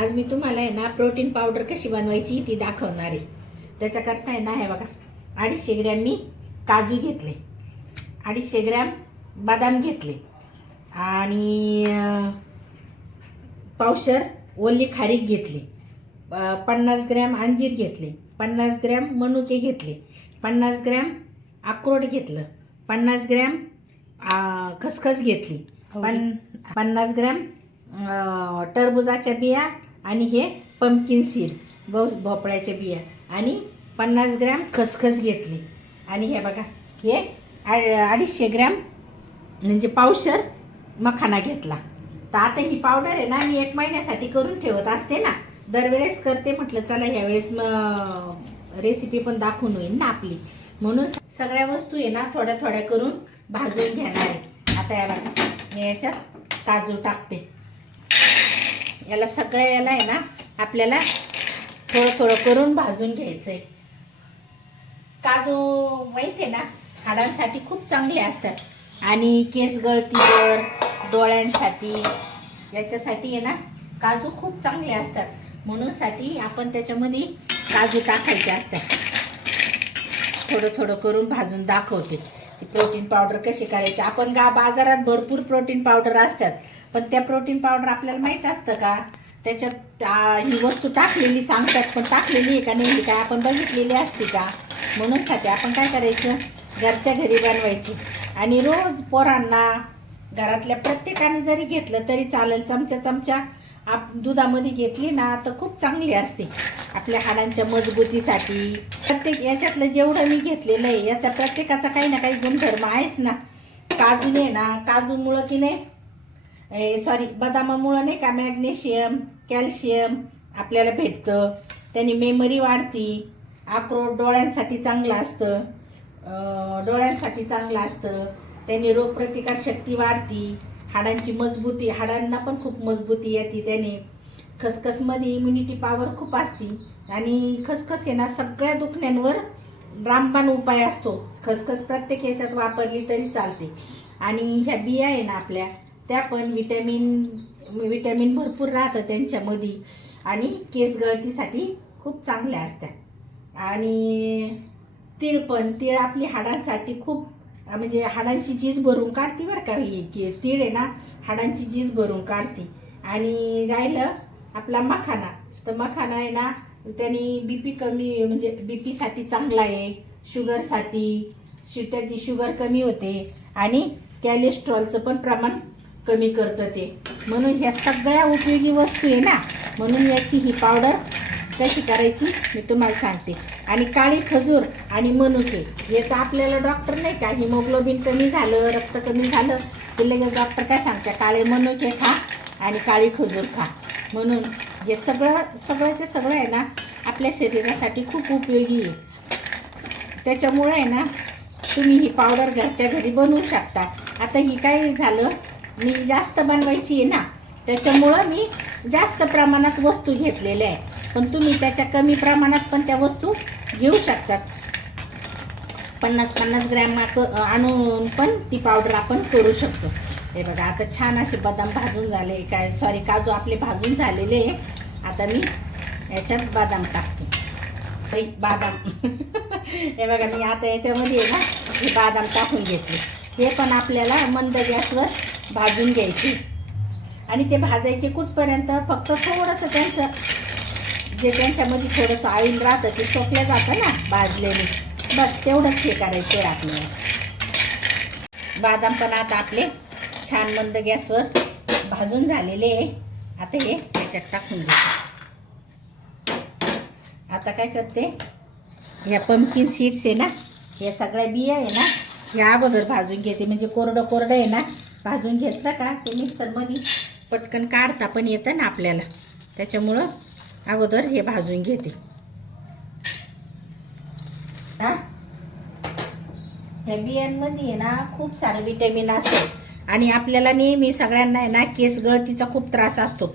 आज मी तुम्हाला आहे ना प्रोटीन पावडर कशी बनवायची ती दाखवणार आहे. त्याच्याकरता आहे ना हे बघा अडीचशे ग्रॅम मी काजू घेतले अडीचशे ग्रॅम बदाम घेतले आणि पावशर ओली खारीक घेतली पन्नास ग्रॅम अंजीर घेतले पन्नास ग्रॅम मनुके घेतले पन्नास ग्रॅम अक्रोड घेतलं पन्नास ग्रॅम खसखस घेतली पन पन्नास ग्रॅम टरबुजाच्या बिया आणि हे पम्पकिन सीड भो भोपळ्याच्या बिया. आणि पन्नास ग्रॅम खसखस घेतली. आणि हे बघा हे अडीचशे ग्रॅम म्हणजे पावशर मखाना घेतला. तर आता ही पावडर आहे ना मी एक महिन्यासाठी करून ठेवत असते ना. दरवेळेस करते म्हटलं चला ह्यावेळेस मग रेसिपी पण दाखवून होईल ना आपली. म्हणून सगळ्या वस्तू आहे ना थोड्या थोड्या करून भाजून घेणार आहे. आता या बघा मी याच्यात काजू टाकते. याला सगळ्या याला आहे ना आपल्याला थोडं थोडं करून भाजून घ्यायचं आहे काजू माहिती आहे ना हाडांसाठी खूप चांगले असतात. आणि केस गळतीवर डोळ्यांसाठी याच्यासाठी आहे ना काजू खूप चांगले असतात. म्हणूनसाठी आपण त्याच्यामध्ये काजू टाकायचे असतात. थोडं थोडं करून भाजून दाखवते. प्रोटीन पावडर कशी करायची? आपण गा बाजारात भरपूर प्रोटीन पावडर असतात. पण त्या प्रोटीन पावडर आपल्याला माहीत असतं का? त्याच्यात ही वस्तू टाकलेली सांगतात पण टाकलेली आहे का नाही काय? आपण बघितलेली असते का? म्हणून साठी आपण काय करायचं? घरच्या घरी बनवायची. आणि रोज पोरांना घरातल्या प्रत्येकाने जरी घेतलं तरी चालेल. चमच्या चमच्या आप दुधामध्ये घेतली ना तर खूप चांगली असते. आपल्या हाडांच्या मजबूतीसाठी. प्रत्येक याच्यातलं जेवढं मी घेतलेलं आहे याचा प्रत्येकाचा काही ना काही गुणधर्म आहेच ना. काजूने ना काजूमुळं की नाही सॉरी बदामामुळं नाही का मॅग्नेशियम कॅल्शियम आपल्याला भेटतं. त्याने मेमरी वाढती. अक्रोड डोळ्यांसाठी चांगलं असतं. डोळ्यांसाठी चांगलं असतं. त्याने रोगप्रतिकार शक्ती वाढती. हाडांची मजबूती हाडांना पण खूप मजबूती येते त्याने. खसखसमध्ये इम्युनिटी पॉवर खूप असते. आणि खसखस आहे ना सगळ्या दुखण्यांवर रामबाण उपाय असतो. खसखस प्रत्येक याच्यात वापरली तरी चालते. आणि ह्या बिया आहे ना आपल्या त्या पण विटॅमिन विटॅमिन भरपूर राहतं त्यांच्यामध्ये. आणि केस गळतीसाठी खूप चांगल्या असतात आणि तीळ पण तीळ आपली हाडांसाठी खूप म्हणजे हाडांची चीज भरून काढते बरं का ही की तीळ आहे ना हाडांची चीज भरून काढते. आणि राहिलं आपला मखाना. तर मखाना आहे ना त्यांनी बी पी कमी म्हणजे बी पीसाठी चांगला आहे शुगरसाठी शु त्याची शुगर कमी होते. आणि कॅलेस्ट्रॉलचं पण प्रमाण कमी करतं ते. म्हणून ह्या सगळ्या उपयोगी वस्तू आहे ना म्हणून याची ही पावडर कशी करायची मी तुम्हाला सांगते. आणि काळी खजूर आणि मनुके हे तर आपल्याला डॉक्टर नाही का हिमोग्लोबिन कमी झालं रक्त कमी झालं की लगेच डॉक्टर काय सांगतात काळे मनुके खा आणि काळी खजूर खा. म्हणून हे सगळं सगळ्याचे सगळं आहे ना आपल्या शरीरासाठी खूप उपयोगी आहे. त्याच्यामुळे आहे ना तुम्ही ही पावडर घरच्या घरी बनवू शकता. आता ही काय झालं मी जास्त बनवायची आहे ना त्याच्यामुळं मी जास्त प्रमाणात वस्तू घेतलेल्या आहे पण तुम्ही त्याच्या कमी प्रमाणात पण त्या वस्तू घेऊ शकतात. पन्नास पन्नास ग्रॅम आणून पण ती पावडर आपण करू शकतो. हे बघा आता छान असे बदाम भाजून झाले. काय सॉरी काजू आपले भाजून झालेले आहे. आता मी याच्यात बदाम टाकते. बदाम बादाम. हे बघा मी आता याच्यामध्ये आहे ना हे बदाम टाकून घेतले. हे पण आपल्याला मंद गॅसवर भाजून घ्यायची. आणि ते भाजायचे कुठपर्यंत? फक्त थोडंसं त्यांचं जे त्यांच्यामध्ये थोडंसं ऑइल राहतं ते सोपलं जातं ना भाजलेले. बस तेवढंच हे करायचे आपल्याला. बादाम पण आता आपले छान मंद गॅसवर भाजून झालेले आहे. आता हे त्याच्यात टाकून देते. आता काय करते? ह्या पम्पकिन सीड्स आहे ना या सगळ्या बिया आहे ना ह्या अगोदर भाजून घेते. म्हणजे कोरडं कोरडं आहे ना भाजून घेतलं का? ते मिक्सरमध्ये पटकन काढता पण येतं ना आपल्याला. त्याच्यामुळं अगोदर हे भाजून घेते. हा? ह्या बियांमध्ये आहे ना खूप सारं विटॅमिन असतं. आणि आपल्याला नेहमी सगळ्यांना आहे ना केस गळतीचा खूप त्रास असतो.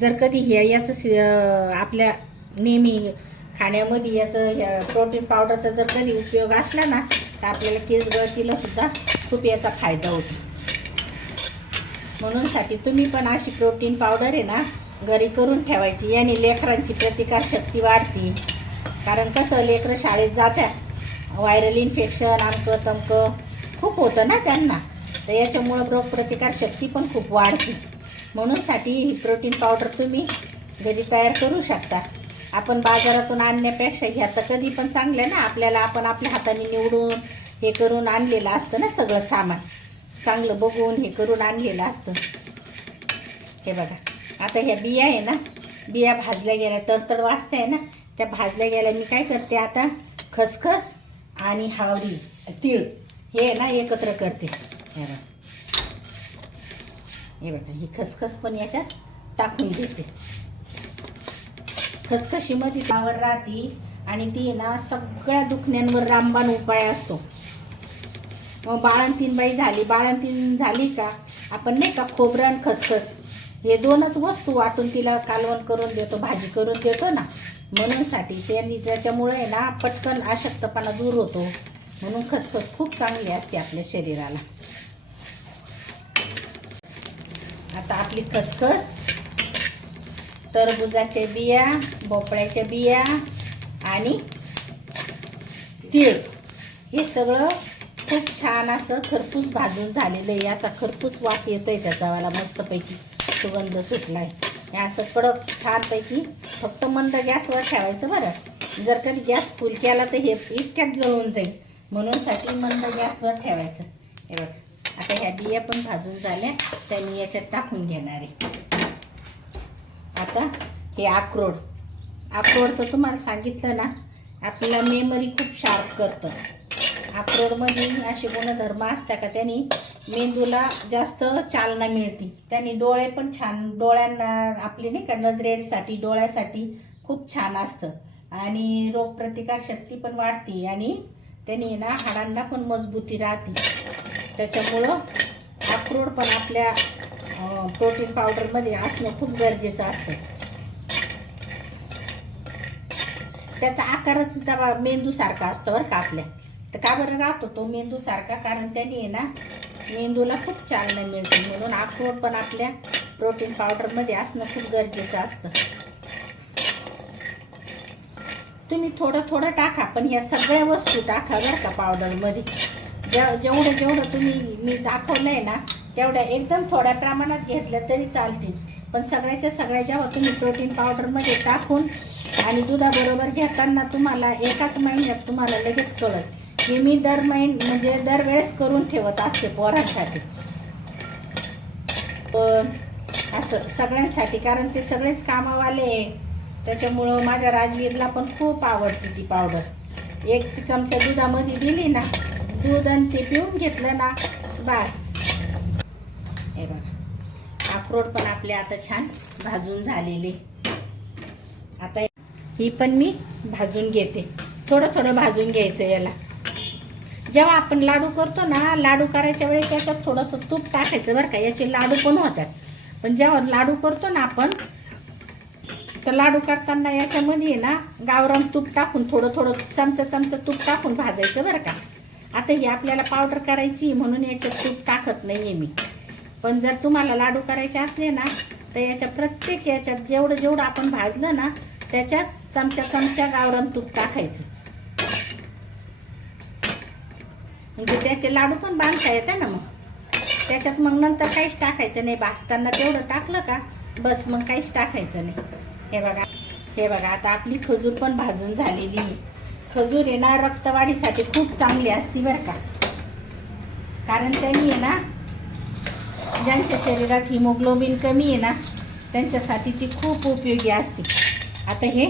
जर कधी हे याचं आपल्या नेहमी खाण्यामध्ये याचं प्रोटीन पावडरचा जर कधी उपयोग असला ना तर आपल्याला केस गळतीला सुद्धा खूप याचा फायदा होतो. म्हणूनसाठी तुम्ही पण अशी प्रोटीन पावडर आहे ना घरी करून ठेवायची. याने लेकरांची प्रतिकारशक्ती वाढते. कारण कसं लेकरं शाळेत जात्या व्हायरल इन्फेक्शन आमकं तमकं खूप होतं ना त्यांना. तर याच्यामुळं रोगप्रतिकारशक्ती पण खूप वाढते. म्हणूनसाठी ही प्रोटीन पावडर तुम्ही घरी तयार करू शकता. आपण बाजारातून आणण्यापेक्षा ह्या तर कधी पण चांगलं ना आपल्याला आपण आपल्या हाताने निवडून हे करून आणलेलं असतं ना सगळं सामान. चांगलं बघून हे करून आणलेलं असतं. हे बघा. आता ह्या बिया आहे ना बिया भाजल्या गेल्या तडतड वाजता आहे ना त्या भाजल्या गेल्या मी काय करते आता? खसखस आणि हावडी तीळ हे ना एकत्र करते. हे बघा. हे बघा ही खसखस पण याच्यात टाकून देते खसखशीमध्ये पावर राहते आणि ती आहे ना सगळ्या दुखण्यांवर रामबाण उपाय असतो. मग बाळंतीन बाई झाली. बाळंतीन झाली का? आपण नाही का खोबरं आणि खसखस हे दोनच वस्तू वाटून तिला कालवण करून देतो भाजी करून देतो ना. म्हणूनसाठी त्यांनी त्याच्यामुळे ना पटकन अशक्तपणा दूर होतो. म्हणून खसखस खूप चांगली असते आपल्या शरीराला. आता आपली खसखस टरबुजाच्या बिया भोपळ्याच्या बिया आणि तीळ. हे सगळं खूप छान असं खरपूस भाजून झालेलं आहे. याचा खरपूस वास येतोय त्याचावाला मस्तपैकी. सुगंध सुटला आहे हे असं कडक छानपैकी. फक्त मंद गॅसवर ठेवायचं बरं. जर कधी गॅस फुल केला तर हे इतक्यात जळून जाईल. म्हणूनसाठी मंद गॅसवर ठेवायचं. हे बघ. आता ह्या बिया पण भाजून झाल्या. त्या मी याच्यात टाकून घेणार आहे. आता हे अक्रोड. अक्रोडचं तुम्हाला सांगितलं ना आपल्याला मेमरी खूप शार्प करतं. अक्रोडमध्ये असे गुणधर्म असतात का त्यांनी मेंदूला जास्त चालना मिळते. त्यांनी डोळे पण छान डोळ्यांना आपली नाही का नजरेसाठी डोळ्यासाठी खूप छान असतं. आणि रोगप्रतिकार शक्ती पण वाढते आणि त्यांनी ना हाडांना पण मजबूती राहते. त्याच्यामुळं अक्रोड पण आपल्या प्रोटीन पावडरमध्ये असणं खूप गरजेचं असतं. त्याचा आकारच त्या मेंदूसारखा असतो बरं का आपल्या. तर का बरं राहतो तो मेंदूसारखा कारण त्याने आहे ना मेंदूला खूप चालना मिळते. म्हणून अक्रोड पण आपल्या प्रोटीन पावडरमध्ये असणं खूप गरजेचं असतं. तुम्ही थोडं थोडं टाका पण ह्या सगळ्या वस्तू टाका बरं का पावडरमध्ये जे जेवढं जेवढं तुम्ही मी दाखवलं आहे ना तेवढ्या एकदम थोड्या प्रमाणात घेतल्या तरी चालतील. पण सगळ्याच्या सगळ्या जेव्हा तुम्ही प्रोटीन पावडरमध्ये टाकून आणि दुधाबरोबर घेताना तुम्हाला एकाच महिन्यात तुम्हाला लगेच कळत हे मी दर महिन म्हणजे दरवेळेस करून ठेवत असते पोरांसाठी. पण असं सगळ्यांसाठी कारण ते सगळेच कामावाले आहे. त्याच्यामुळं माझ्या राजवीरला पण खूप आवडते ती पावडर एक चमचा दुधामध्ये दिली ना दूध आणि ते पिऊन घेतलं ना बास. हे बघा अक्रोड पण आपले आता छान भाजून झालेले. आता ही पण मी भाजून घेते. थोडं थोडं भाजून घ्यायचं याला. जेव्हा आपण लाडू करतो ना लाडू करायच्या वेळी त्याच्यात थोडंसं तूप टाकायचं बरं का. याचे लाडू पण होतात. पण जेव्हा लाडू करतो ना आपण तर लाडू करताना याच्यामध्ये ना गावरान तूप टाकून थोडं थोडं चमचा चमचा तूप टाकून भाजायचं बरं का. आता ही आपल्याला पावडर करायची म्हणून याच्यात तूप टाकत नाही आहे मी. पण जर तुम्हाला लाडू करायचे असले ना तर याच्या प्रत्येक याच्यात जेवढं जेवढं आपण भाजलं ना त्याच्यात चमचा चमचा गावरान तूप टाकायचं. म्हणजे त्याचे लाडू पण बांधता येतं ना मग. त्याच्यात मग नंतर काहीच टाकायचं नाही. भाजताना तेवढं टाकलं का बस मग काहीच टाकायचं नाही. हे बघा हे बघा आता आपली खजूर पण भाजून झालेली आहे. खजूर आहे ना रक्तवाढीसाठी खूप चांगली असती बरं का. कारण त्यांनी आहे ना ज्यांच्या शरीरात हिमोग्लोबिन कमी आहे ना त्यांच्यासाठी ती खूप उपयोगी असते. आता हे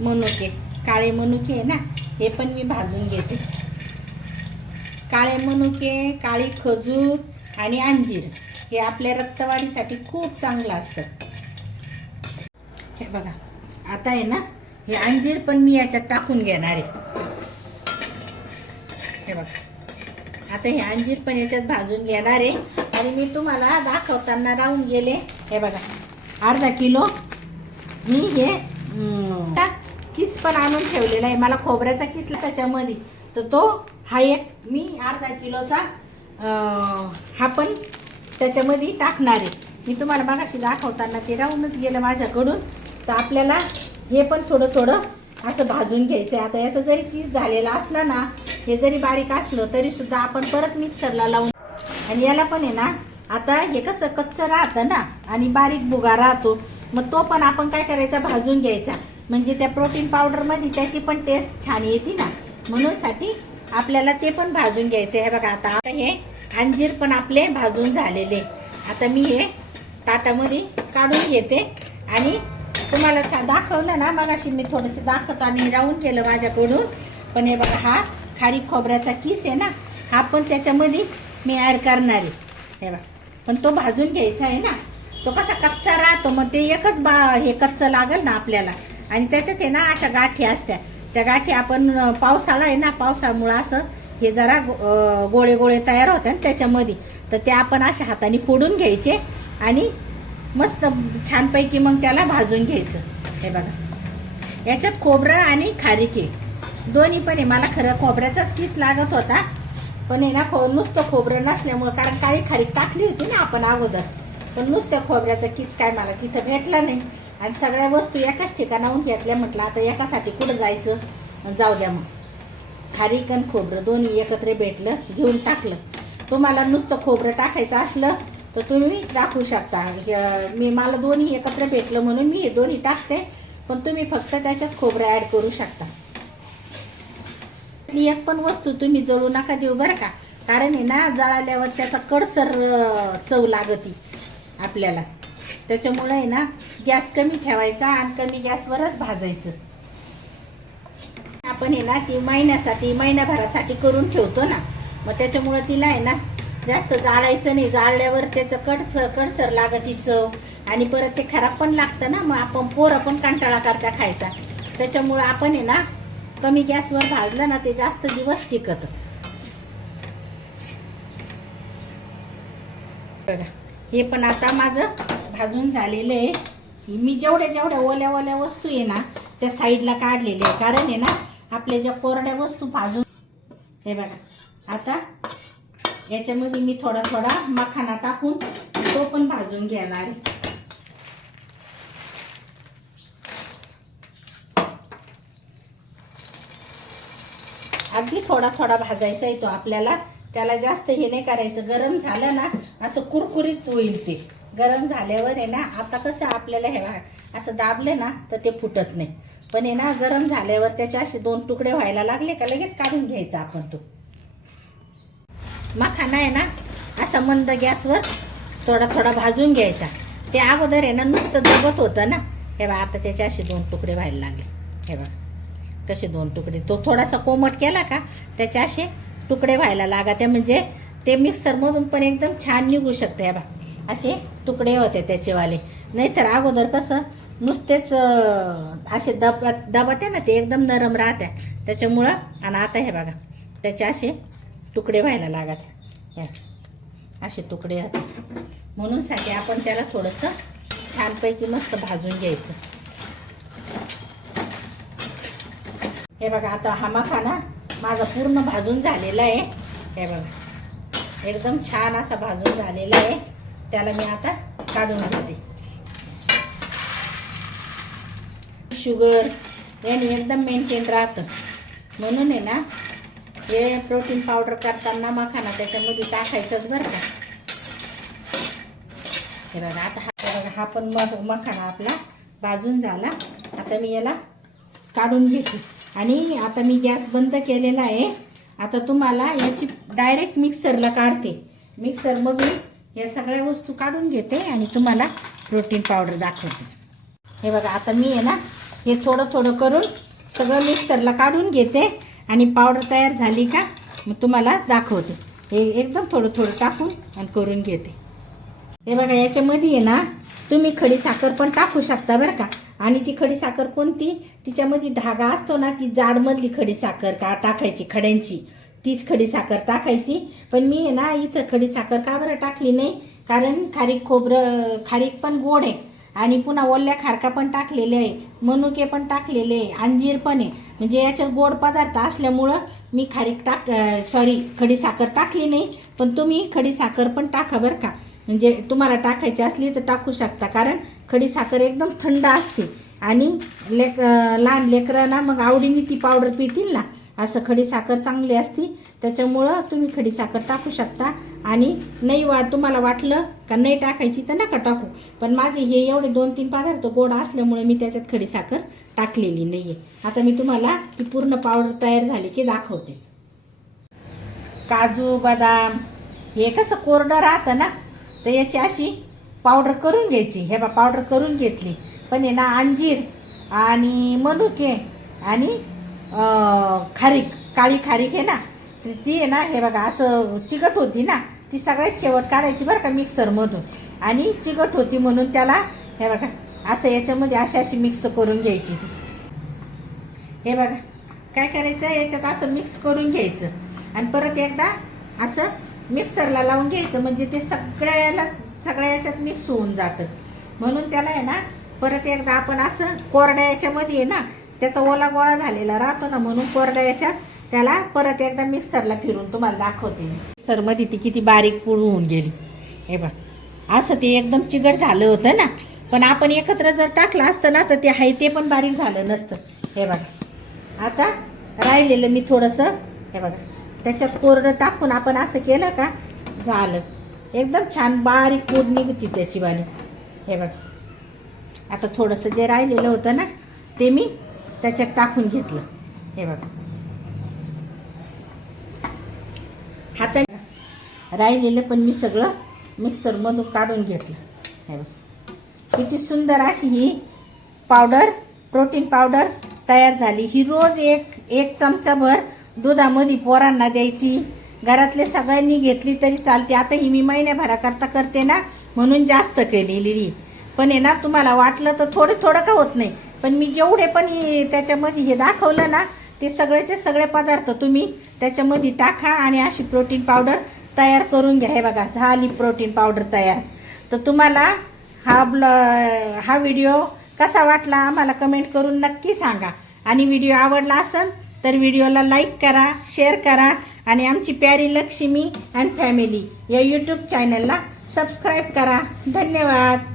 मनुके काळे मनुके आहे ना हे पण मी भाजून घेते. काळे मनुके काळी खजूर आणि अंजीर हे आपल्या रक्तवाढीसाठी खूप चांगलं असतं. हे बघा आता आहे ना हे अंजीर पण मी याच्यात टाकून घेणार आहे. हे बघा आता हे अंजीर पण याच्यात भाजून घेणार आहे. आणि मी तुम्हाला दाखवताना राहून गेले. हे बघा अर्धा किलो मी हे टाक किस पण आणून ठेवलेला आहे. मला खोबऱ्याचा किसला त्याच्यामध्ये. तर तो हा एक मी अर्धा किलोचा हा पण त्याच्यामध्ये टाकणार आहे. मी तुम्हाला मागाशी दाखवताना ते राहूनच गेलं माझ्याकडून. तर आपल्याला हे पण थोडं थोडं असं भाजून घ्यायचं आहे आता याचं जरी किस झालेला असला ना हे जरी बारीक असलं तरीसुद्धा आपण परत मिक्सरला लावून आणि याला पण आहे ना आता हे कसं कच्चं राहतं ना आणि बारीक बुगा राहतो मग तो पण आपण काय करायचा? भाजून घ्यायचा. म्हणजे त्या प्रोटीन पावडरमध्ये त्याची पण टेस्ट छान येते ना. म्हणून साठी आपल्याला ते पण भाजून घ्यायचं आहे बघा आता आता हे अंजीर पण आपले भाजून झालेले. आता मी हे ताटामध्ये काढून घेते. आणि तुम्हाला सा- दाखवलं ना मगाशी मी थोडंसं दाखवताना राहून केलं माझ्याकडून. पण हे बघा हा खारी खोबऱ्याचा किस आहे ना हा पण त्याच्यामध्ये मी ॲड करणार आहे. हे बघा पण तो भाजून घ्यायचा आहे ना. तो कसा कच्चा राहतो मग ते एकच बा हे कच्चं लागेल ना आपल्याला. आणि त्याच्यात आहे ना अशा गाठी असत्या. त्या गाठी आपण पावसाळा आहे ना पावसाळ्यामुळं असं हे जरा गोळे गोळे तयार होते ना त्याच्यामध्ये. तर ते आपण अशा हाताने फोडून घ्यायचे आणि मस्त छानपैकी मग त्याला भाजून घ्यायचं. हे बघा. याच्यात खोबरं आणि खारीके दोन्ही पण आहे. मला खरं खोबऱ्याचाच किस लागत होता. पण आहे ना खो नुसतं खोबरं नसल्यामुळं कारण काळी खारीक टाकली होती ना आपण अगोदर. पण नुसत्या खोबऱ्याचा किस काय मला तिथं भेटला नाही. आणि सगळ्या वस्तू एकाच ठिकाणाहून घेतल्या म्हटलं आता एकासाठी कुठं जायचं? जाऊ द्या मग. खारीक आणि खोबरं दोन्ही एकत्र भेटलं घेऊन टाकलं. तुम्हाला नुसतं खोबरं टाकायचं असलं तर तुम्ही टाकू शकता. मी मला दोन्ही एकत्र भेटलं म्हणून मी हे दोन्ही टाकते पण तुम्ही फक्त त्याच्यात खोबरं ॲड करू शकता. एक पण वस्तू तुम्ही जळू नका देऊ बरं का. कारण हे ना जळाल्यावर त्याचा कडसर चव लागती आपल्याला. त्याच्यामुळे आहे ना गॅस कमी ठेवायचा आणि कमी गॅसवरच भाजायचं. आपण आहे ना ती महिन्यासाठी महिन्याभरासाठी करून ठेवतो ना. मग त्याच्यामुळं तिला आहे ना जास्त जाळायचं नाही. जाळल्यावर त्याचं कड कडसर लागती चव आणि परत ते खराब पण लागतं ना. मग आपण पोरं पण कंटाळा करता खायचा. त्याच्यामुळं आपण आहे ना कमी गॅसवर भाजलं ना ते जास्त दिवस टिकत. हे पण आता माझं भाजून झालेलं आहे. मी जेवढ्या जेवढ्या ओल्या ओल्या वस्तू आहे ना त्या साईडला काढलेल्या आहे. कारण आहे ना आपल्या ज्या कोरड्या वस्तू भाजून हे बघा आता याच्यामध्ये मी थोडा थोडा मखाना टाकून तो पण भाजून घेणार आहे. अगदी थोडा थोडा भाजायचा आहे तो आपल्याला. त्याला जास्त हे नाही करायचं. गरम झालं ना असं कुरकुरीत होईल ते. गरम झाल्यावर आहे ना आता कसं आपल्याला हे असं दाबलं ना तर ते फुटत नाही. पण आहे ना गरम झाल्यावर त्याचे असे दोन तुकडे व्हायला लागले का लगेच काढून घ्यायचा आपण तो. मखाना आहे ना असा मंद गॅसवर थोडा थोडा भाजून घ्यायचा. ते अगोदर आहे ना नुसतं दबत होतं ना. हे बा आता त्याचे असे दोन तुकडे व्हायला लागले. हे बा कसे दोन तुकडे. तो थोडासा कोमट केला का त्याचे असे तुकडे व्हायला लागा. म्हणजे ते मिक्सरमधून पण एकदम छान निघू शकते बा असे तुकडे होते त्याचेवाले. नाहीतर अगोदर कसं नुसतेच असे दब दबत आहे ना ते एकदम नरम राहत्या. त्याच्यामुळं आणि आता हे बघा त्याचे असे तुकडे व्हायला लागत. हे असे तुकडे होते. म्हणून साठी आपण त्याला थोडंसं छानपैकी मस्त भाजून घ्यायचं. हे बघा आता हा मखाना माझा पूर्ण भाजून झालेला आहे. हे बघा एकदम छान असा भाजून झालेला आहे. त्याला मी आता काढून घेते. शुगर याने एकदम मेंटेन राहतं. म्हणून आहे ना हे प्रोटीन पावडर करताना मखाना त्याच्यामध्ये टाकायचंच बरं का. हे बघा आता हा बघा हा पण मग मखाना आपला भाजून झाला. आता मी याला काढून घेते. आणि आता मी गॅस बंद केलेला आहे. आता तुम्हाला याची डायरेक्ट मिक्सरला काढते. मिक्सरमधून या सगळ्या वस्तू काढून घेते आणि तुम्हाला प्रोटीन पावडर दाखवते. हे बघा आता मी आहे ना हे थोडं थोडं करून सगळं मिक्सरला काढून घेते आणि पावडर तयार झाली का मग तुम्हाला दाखवते. हे एकदम थोडं थोडं टाकून आणि करून घेते. हे बघा याच्यामध्ये आहे ना तुम्ही खडी साखर पण टाकू शकता बरं का. आणि ती खडी साखर कोणती? तिच्यामध्ये धागा असतो ना ती जाडमधली खडी साखर का टाकायची खड्यांची. तीच खडी साखर टाकायची. पण मी ना इथं खडी साखर का बरं टाकली नाही? कारण खारीक खोबरं खारीक पण गोड आहे. आणि पुन्हा ओल्या खारका पण टाकलेले आहे. मनुके पण टाकलेले आहे. अंजीर पण आहे. म्हणजे याच्यात गोड पदार्थ असल्यामुळं मी खारीक टाक सॉरी खडी साखर टाकली नाही. पण तुम्ही खडी साखर पण टाका बरं का. म्हणजे तुम्हाला टाकायची असली तर टाकू शकता. कारण खडी साखर एकदम थंड असते. आणि लेक लहान लेकरांना मग आवडीने ती पावडर पितील ना. असं खडीसाखर चांगली असती त्याच्यामुळं तुम्ही खडीसाखर टाकू शकता. आणि नाही वा तुम्हाला वाटलं का नाही टाकायची तर नका टाकू. पण माझे हे एवढे दोन तीन पदार्थ गोड असल्यामुळे मी त्याच्यात खडीसाखर टाकलेली नाही आहे आता मी तुम्हाला ती पूर्ण पावडर तयार झाली की दाखवते. काजू बदाम हे कसं कोरडं राहतं ना तर याची अशी पावडर करून घ्यायची. हे बा पावडर करून घेतली. पण आहे ना अंजीर आणि मनुके आणि खारीक काळी खारीक आहे ना ती आहे ना हे बघा असं चिकट होती ना ती सगळ्यात शेवट काढायची बरं का मिक्सरमधून. आणि चिकट होती म्हणून त्याला हे बघा असं याच्यामध्ये अशी अशी मिक्स करून घ्यायची ती. हे बघा काय करायचं? याच्यात असं मिक्स करून घ्यायचं. आणि परत एकदा असं मिक्सरला लावून घ्यायचं म्हणजे ते सगळ्याला सगळ्या याच्यात मिक्स होऊन जातं. म्हणून त्याला आहे ना परत एकदा आपण असं कोरड्या याच्यामध्ये ना त्याचा ओला गोळा झालेला राहतो ना म्हणून कोरड्या याच्यात त्याला परत एकदा मिक्सरला फिरून तुम्हाला दाखवते मिक्सरमध्ये ती किती बारीक पूळ होऊन गेली. हे बघ. असं ते एकदम चिकट झालं होतं ना. पण आपण एकत्र जर टाकलं असतं ना तर ते आहे ते पण बारीक झालं नसतं. हे बघा. आता राहिलेलं मी थोडंसं हे बघा. त्याच्यात कोरडं टाकून आपण असं केलं का? झालं. एकदम छान बारीक पूड निघते त्याची वाली हे बघा. आता थोडंसं जे राहिलेलं होतं ना ते मी त्याच्यात टाकून घेतलं. हे बघा. हाताने राहिलेलं पण मी सगळं मिक्सरमधून काढून घेतलं. हे बघा. किती सुंदर अशी ही पावडर प्रोटीन पावडर तयार झाली. ही रोज एक एक चमचाभर दुधामध्ये पोरांना द्यायची. घरातले सगळ्यांनी घेतली तरी चालते. आता ही मी महिन्याभराकरता करते ना म्हणून जास्त केलेली. पण आहे ना तुम्हाला वाटलं तर थोडं थोडं का होत नाही? पण मी जेवढे पण त्याच्यामध्ये हे दाखवलं ना ते सगळेचे सगळे पदार्थ तुम्ही त्याच्यामध्ये टाका आणि अशी प्रोटीन पावडर तयार करून घ्या. हे बघा झाली प्रोटीन पावडर तयार. तर तुम्हाला हा ब्ल हा व्हिडिओ कसा वाटला आम्हाला कमेंट करून नक्की सांगा. आणि व्हिडिओ आवडला असेल तर व्हिडिओला लाईक करा शेअर करा आणि आमची प्यारी लक्ष्मी अँड फॅमिली या यूट्यूब चॅनलला सबस्क्राईब करा. धन्यवाद.